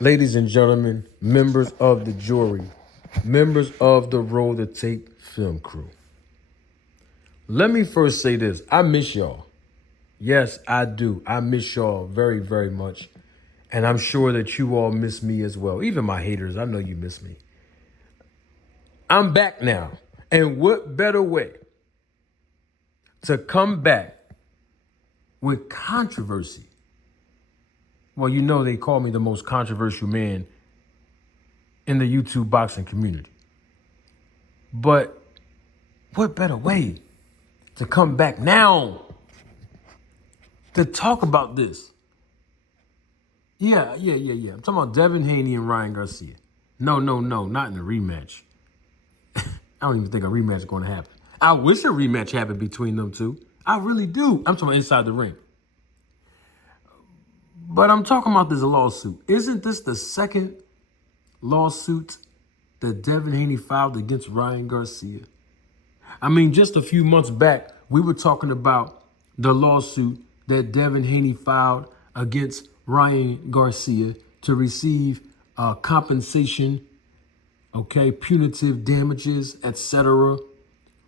Ladies and gentlemen, members of the jury, members of the Roll the Tape film crew. Let me first say this. I miss y'all. Yes, I do. I miss y'all very, very much. And I'm sure that you all miss me as well. Even my haters, I know you miss me. I'm back now. And what better way to come back with controversy? Well, you know they call me the most controversial man in the YouTube boxing community. But what better way to come back now to talk about this? Yeah. I'm talking about Devin Haney and Ryan Garcia. No, not in the rematch. I don't even think a rematch is going to happen. I wish a rematch happened between them two. I really do. I'm talking about inside the ring. But I'm talking about this lawsuit. Isn't this the second lawsuit that Devin Haney filed against Ryan Garcia? I mean, just a few months back, we were talking about the lawsuit that Devin Haney filed against Ryan Garcia to receive compensation, okay, punitive damages, etc.,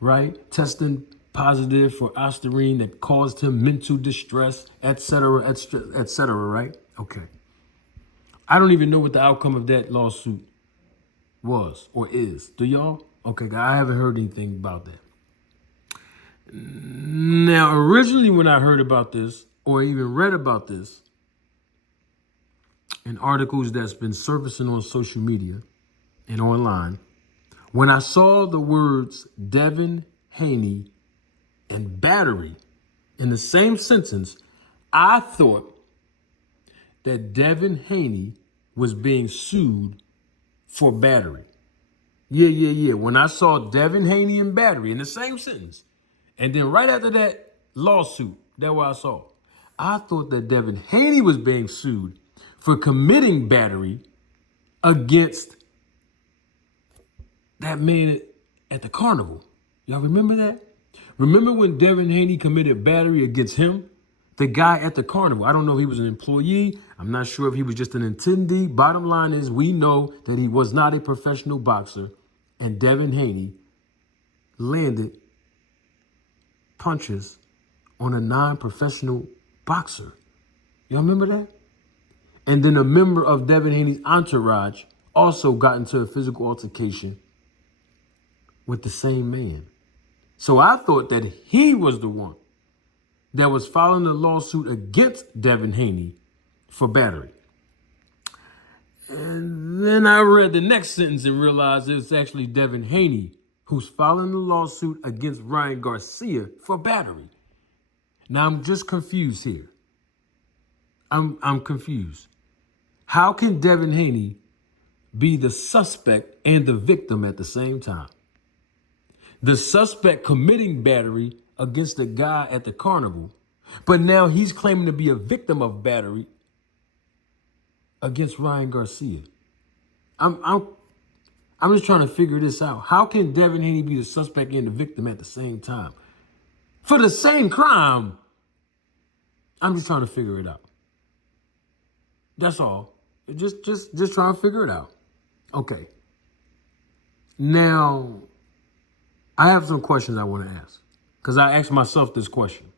right? Testing positive for ostarine that caused him mental distress, etc., etc., right? Okay. I don't even know what the outcome of that lawsuit was or is. Do y'all? Okay, I haven't heard anything about that. Now, originally when I heard about this or even read about this in articles that's been surfacing on social media and online, when I saw the words Devin Haney and battery in the same sentence, I thought that Devin Haney was being sued for battery. Yeah. When I saw Devin Haney and battery in the same sentence, and then right after that lawsuit, that's what I saw. I thought that Devin Haney was being sued for committing battery against that man at the carnival. Y'all remember that? Remember when Devin Haney committed battery against him? The guy at the carnival. I don't know if he was an employee. I'm not sure if he was just an attendee. Bottom line is we know that he was not a professional boxer, and Devin Haney landed punches on a non-professional boxer. Y'all remember that? And then a member of Devin Haney's entourage also got into a physical altercation with the same man. So I thought that he was the one that was filing the lawsuit against Devin Haney for battery. And then I read the next sentence and realized it's actually Devin Haney who's filing the lawsuit against Ryan Garcia for battery. Now I'm just confused here. I'm confused. How can Devin Haney be the suspect and the victim at the same time? The suspect committing battery against the guy at the carnival, but now he's claiming to be a victim of battery against Ryan Garcia. I'm just trying to figure this out. How can Devin Haney be the suspect and the victim at the same time? For the same crime. I'm just trying to figure it out. That's all. Just trying to figure it out. Okay. Now, I have some questions I want to ask. Because I asked myself this question.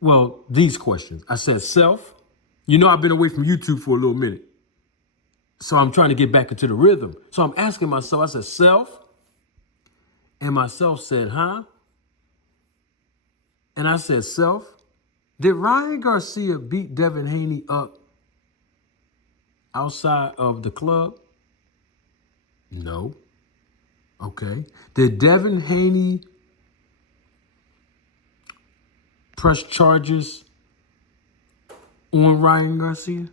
Well, these questions. I said, self, you know I've been away from YouTube for a little minute. So I'm trying to get back into the rhythm. So I'm asking myself, I said, self. And myself said, huh? And I said, self. Did Ryan Garcia beat Devin Haney up outside of the club? No. Okay. Did Devin Haney press charges on Ryan Garcia?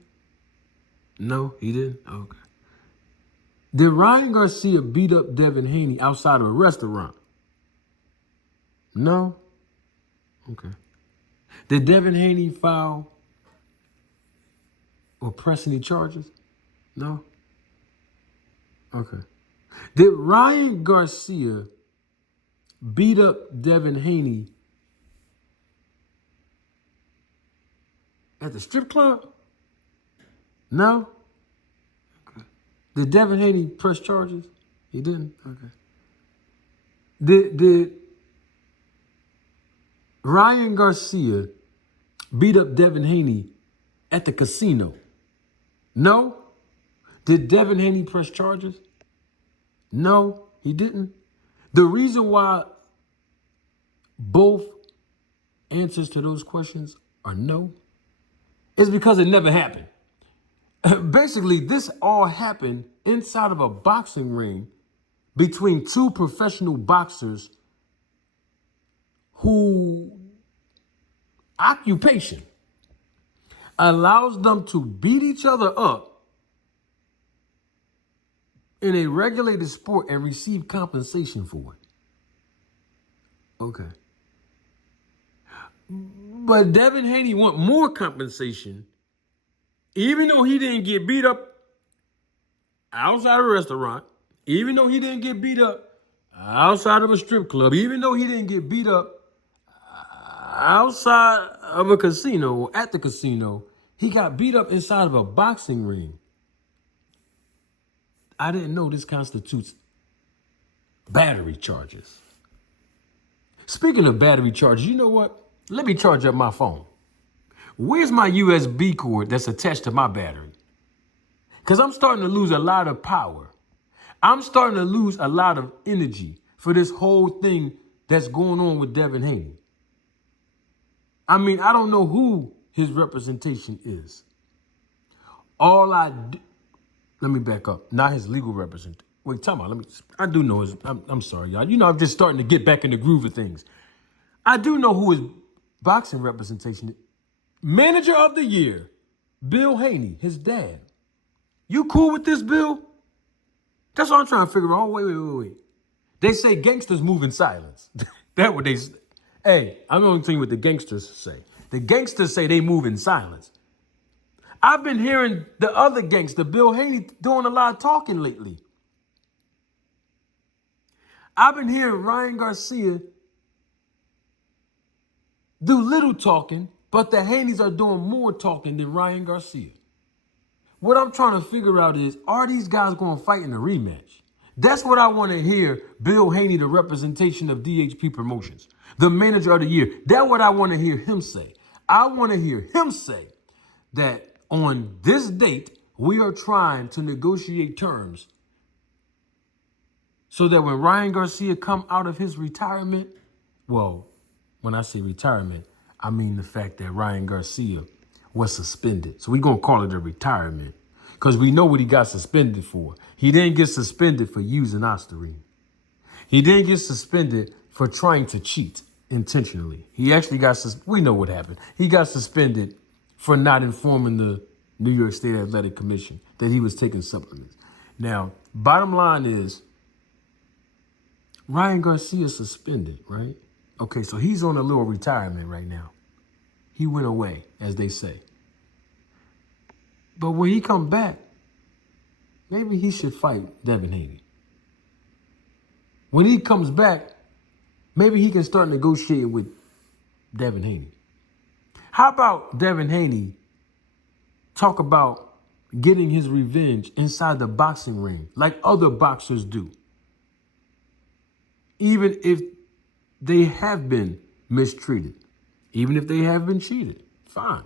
No, he didn't? Okay. Did Ryan Garcia beat up Devin Haney outside of a restaurant? No? Okay. Did Devin Haney file or press any charges? No? Okay. Did Ryan Garcia beat up Devin Haney at the strip club? No? Did Devin Haney press charges? He didn't? Okay. Did Ryan Garcia beat up Devin Haney at the casino? No. Did Devin Haney press charges? No, he didn't. The reason why both answers to those questions are no is because it never happened. Basically, this all happened inside of a boxing ring between two professional boxers who occupation allows them to beat each other up in a regulated sport and receive compensation for it. Okay. But Devin Haney want more compensation, even though he didn't get beat up outside of a restaurant, even though he didn't get beat up outside of a strip club, even though he didn't get beat up outside of a casino or at the casino, he got beat up inside of a boxing ring. I didn't know this constitutes battery charges. Speaking of battery charges, you know what? Let me charge up my phone. Where's my USB cord that's attached to my battery? Because I'm starting to lose a lot of power. I'm starting to lose a lot of energy for this whole thing that's going on with Devin Haney. I mean, I don't know who his representation is. Let me back up. Not his legal representation. Wait, time out. I do know I'm sorry, y'all. You know, I'm just starting to get back in the groove of things. I do know who his boxing representation is. Manager of the year, Bill Haney, his dad. You cool with this, Bill? That's what I'm trying to figure out. Oh, wait. They say gangsters move in silence. That's what they say. Hey, I'm going to tell you what the gangsters say. The gangsters say they move in silence. I've been hearing the other gangster, Bill Haney, doing a lot of talking lately. I've been hearing Ryan Garcia do little talking, but the Haneys are doing more talking than Ryan Garcia. What I'm trying to figure out is, are these guys going to fight in a rematch? That's what I want to hear Bill Haney, the representation of DHP Promotions, the manager of the year. That's what I want to hear him say. I want to hear him say that on this date, we are trying to negotiate terms so that when Ryan Garcia come out of his retirement, well, when I say retirement, I mean the fact that Ryan Garcia was suspended. So we're going to call it a retirement because we know what he got suspended for. He didn't get suspended for using Ostarine. He didn't get suspended for trying to cheat intentionally. He actually we know what happened. He got suspended for not informing the New York State Athletic Commission that he was taking supplements. Now, bottom line is, Ryan Garcia suspended, right? Okay, so he's on a little retirement right now. He went away, as they say. But when he come back, maybe he should fight Devin Haney. When he comes back, maybe he can start negotiating with Devin Haney. How about Devin Haney talk about getting his revenge inside the boxing ring like other boxers do? Even if they have been mistreated, even if they have been cheated, fine.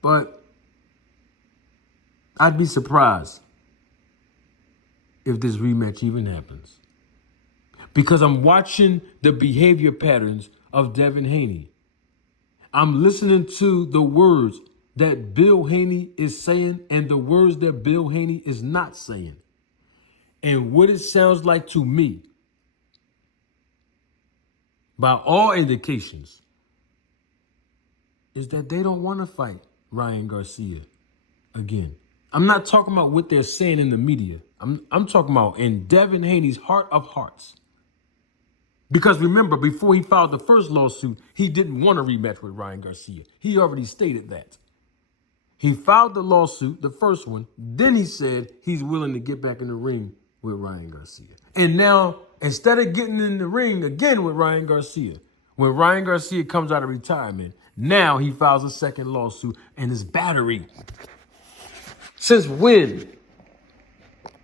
But I'd be surprised if this rematch even happens. Because I'm watching the behavior patterns of Devin Haney. I'm listening to the words that Bill Haney is saying and the words that Bill Haney is not saying. And what it sounds like to me, by all indications, is that they don't want to fight Ryan Garcia again. I'm not talking about what they're saying in the media. I'm talking about in Devin Haney's heart of hearts. Because remember, before he filed the first lawsuit, he didn't want a rematch with Ryan Garcia. He already stated that. He filed the lawsuit, the first one, then he said he's willing to get back in the ring with Ryan Garcia. And now, instead of getting in the ring again with Ryan Garcia, when Ryan Garcia comes out of retirement, now he files a second lawsuit and his battery. Since when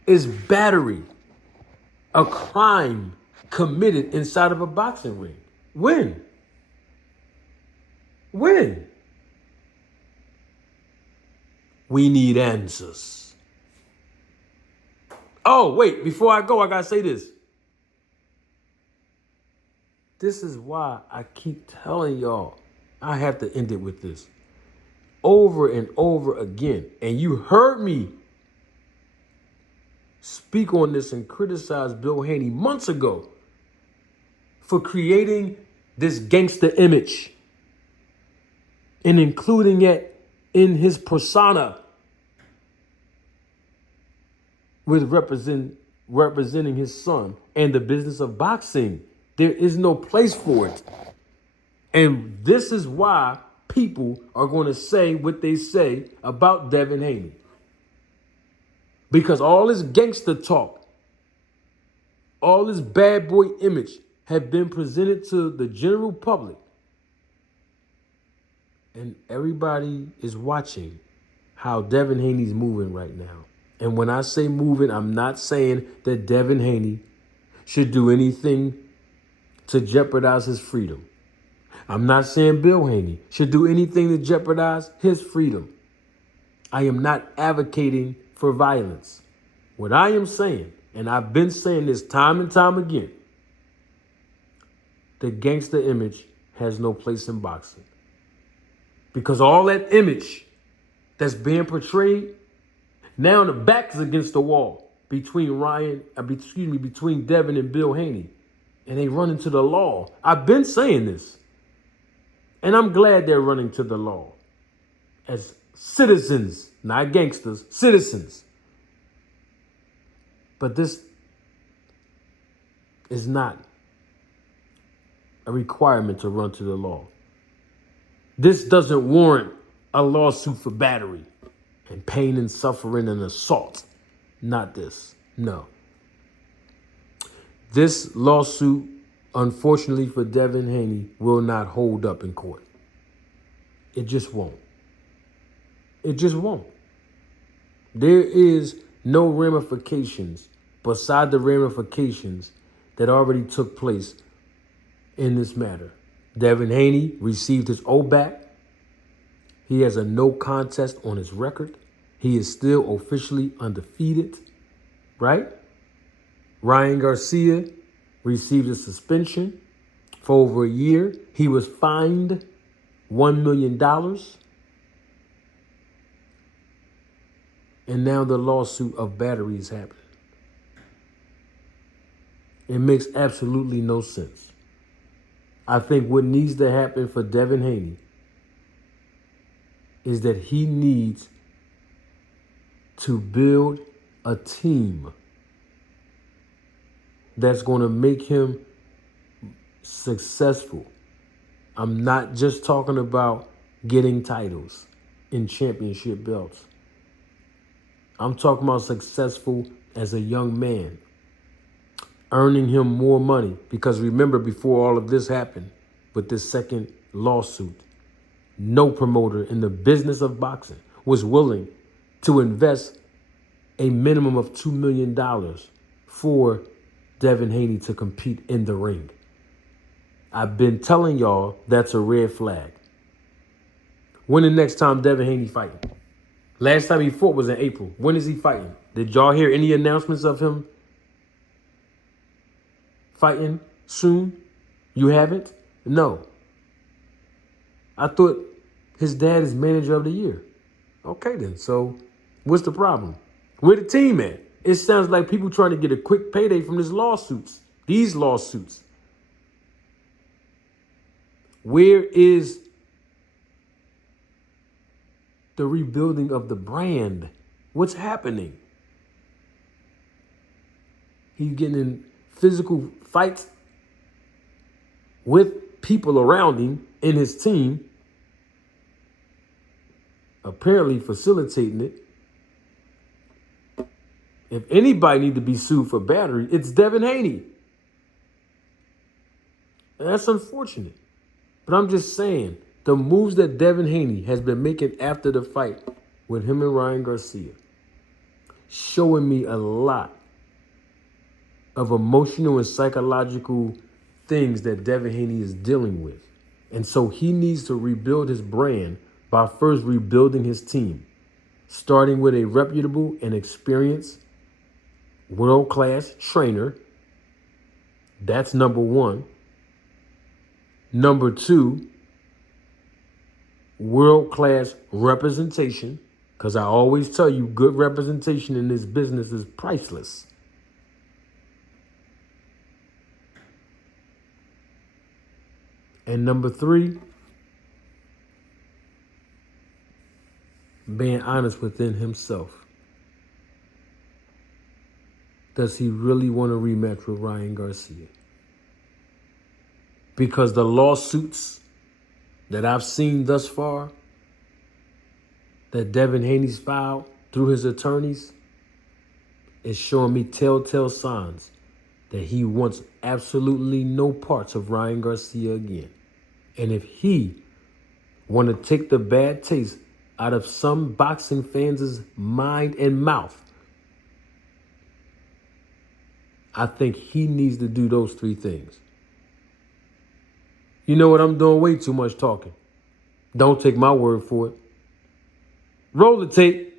is battery, a crime committed inside of a boxing ring? When? When? We need answers. Oh, wait, before I go, I gotta say this. This is why I keep telling y'all, I have to end it with this. Over and over again. And you heard me speak on this and criticize Bill Haney months ago for creating this gangster image and including it in his persona with representing his son and the business of boxing. There is no place for it. And this is why people are going to say what they say about Devin Haney. Because all this gangster talk, all this bad boy image have been presented to the general public. And everybody is watching how Devin Haney's moving right now. And when I say moving, I'm not saying that Devin Haney should do anything to jeopardize his freedom. I'm not saying Bill Haney should do anything to jeopardize his freedom. I am not advocating for violence. What I am saying, and I've been saying this time and time again, the gangster image has no place in boxing. Because all that image that's being portrayed, now the back is against the wall between between Devin and Bill Haney. And they run into the law. I've been saying this. And I'm glad they're running to the law. As citizens, not gangsters, citizens. But this is not a requirement to run to the law. This doesn't warrant a lawsuit for battery and pain and suffering and assault. Not this. No. This lawsuit, unfortunately for Devin Haney, will not hold up in court. It just won't. It just won't. There is no ramifications beside the ramifications that already took place in this matter. Devin Haney received his O back. He has a no contest on his record. He is still officially undefeated, right? Ryan Garcia received a suspension for over a year. He was fined $1 million. And now the lawsuit of battery is happening. It makes absolutely no sense. I think what needs to happen for Devin Haney is that he needs to build a team that's going to make him successful. I'm not just talking about getting titles and championship belts. I'm talking about successful as a young man, earning him more money. Because remember, before all of this happened, with this second lawsuit, no promoter in the business of boxing was willing to invest a minimum of $2 million for Devin Haney to compete in the ring. I've been telling y'all that's a red flag. When the next time Devin Haney fighting? Last time he fought was in April. When is he fighting? Did y'all hear any announcements of him fighting soon? You haven't? No. I thought his dad is manager of the year. Okay then, so what's the problem? Where the team at? It sounds like people trying to get a quick payday from these lawsuits. Where is the rebuilding of the brand? What's happening? He's getting in physical fights with people around him in his team, apparently facilitating it. If anybody need to be sued for battery, it's Devin Haney. And that's unfortunate. But I'm just saying, the moves that Devin Haney has been making after the fight with him and Ryan Garcia, showing me a lot of emotional and psychological things that Devin Haney is dealing with. And so he needs to rebuild his brand by first rebuilding his team, starting with a reputable and experienced world-class trainer. That's number one. Number two, world-class representation, because I always tell you, good representation in this business is priceless. And number three, being honest within himself. Does he really want a rematch with Ryan Garcia? Because the lawsuits that I've seen thus far that Devin Haney's filed through his attorneys is showing me telltale signs that he wants absolutely no parts of Ryan Garcia again. And if he want to take the bad taste out of some boxing fans' mind and mouth, I think he needs to do those three things. You know what? I'm doing way too much talking. Don't take my word for it. Roll the tape.